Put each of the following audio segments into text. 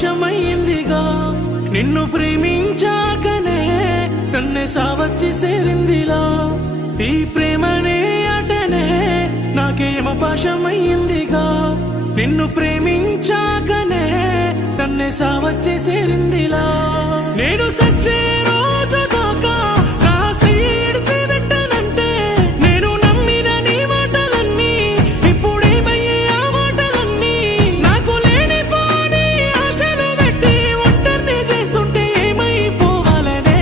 పాశమయ్యిందిగా నిన్ను ప్రేమించాకనే నన్నే సావచ్చి సేరిందిలా ఈ ప్రేమనే అటనే నాకేమ పాశమయ్యిందిగా నిన్ను ప్రేమించాకనే నన్నే సావచ్చి సేరిందిలా నేను సచ్చే రోజు దాకా నా సైడ్ సేవెట్టనంటే నేను నమ్మిన నీ మాటలన్నీ ఇప్పుడేమయ్యే ఆ మాటలన్నీ నాకు లేనిపోని ఆశలు పెట్టి ఒంటరిని చేస్తుంటే ఏమైపోవాలనే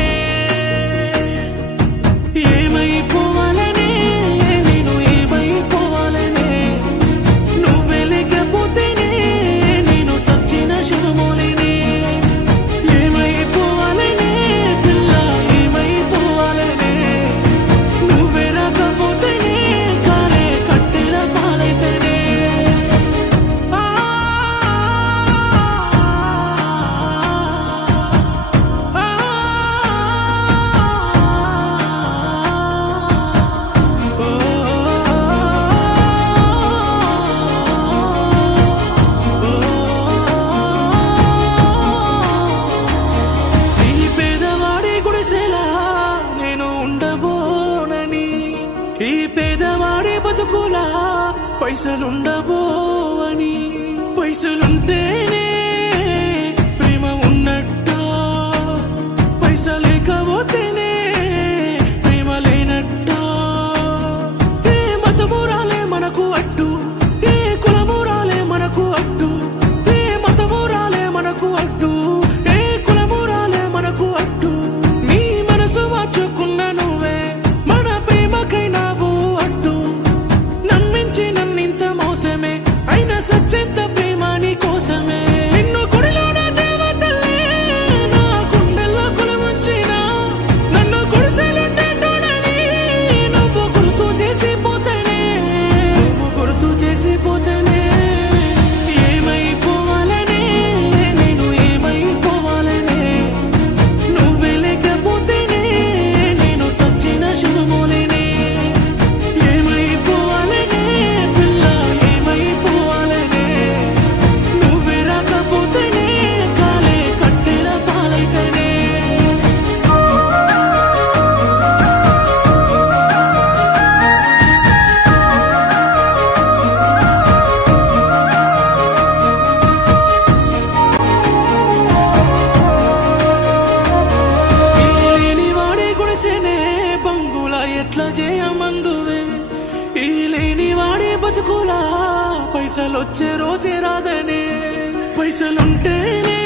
నేను ఏమైపోవాలనే నువ్వే లేకపోతేనే నేను సచ్చిన శవమోలినే ఏమైపోవాలనే పిల్ల ఏమైపోవాలనే నువ్వే రాకపోతేనే కాలే కట్టెల పాలైతేనే ఆ ఈ పేదవాడి గుడిసెలా నేను ఉండబోనని ఈ పేదవాడి బతుకులా పైసలుండబోవని పైసలుంటేనే ప్రేమ ఉన్నట్ట పైసలేకపోతేనే ప్రేమ లేనట్ట ఏ మతమురాలే మనకు అడ్డు ఏ కులమురాలే మనకు అడ్డు ఏ మతమురాలే మనకు అడ్డు ఏ కులమురాలే మనకు అడ్డు నీ మనసు మార్చుకున్న నువ్వే మన ప్రేమకైనావు అడ్డు నమ్మించి నన్నింత మోసమే అయినా సచ్చెంత ప్రేమ నీ కోసమే నిన్ను గుడిలోన దేవతల్లే నా గుండెల్లో కొలువుంచిన నన్ను గుడిసెలుండేటోడని నువ్వు గుర్తు చేసిపోతేనే ఏమైపోవాలనే నేను ఏమైపోవాలనే నువ్వే లేకపోతేనే నేను సచ్చిన శవమోలినే ఏమైపోవాలనే పిల్ల ఏమైపోవాలనే నువ్వే రాకపోతేనే కాలే కట్టెల పాలైతేనే లేని వాడే గుడిసెనే బంగులా ఎట్లా చేయమందువే ఈ లేని వాడే బతుకులా పైసలొచ్చే రోజే రాదనే పైసలుంటేనే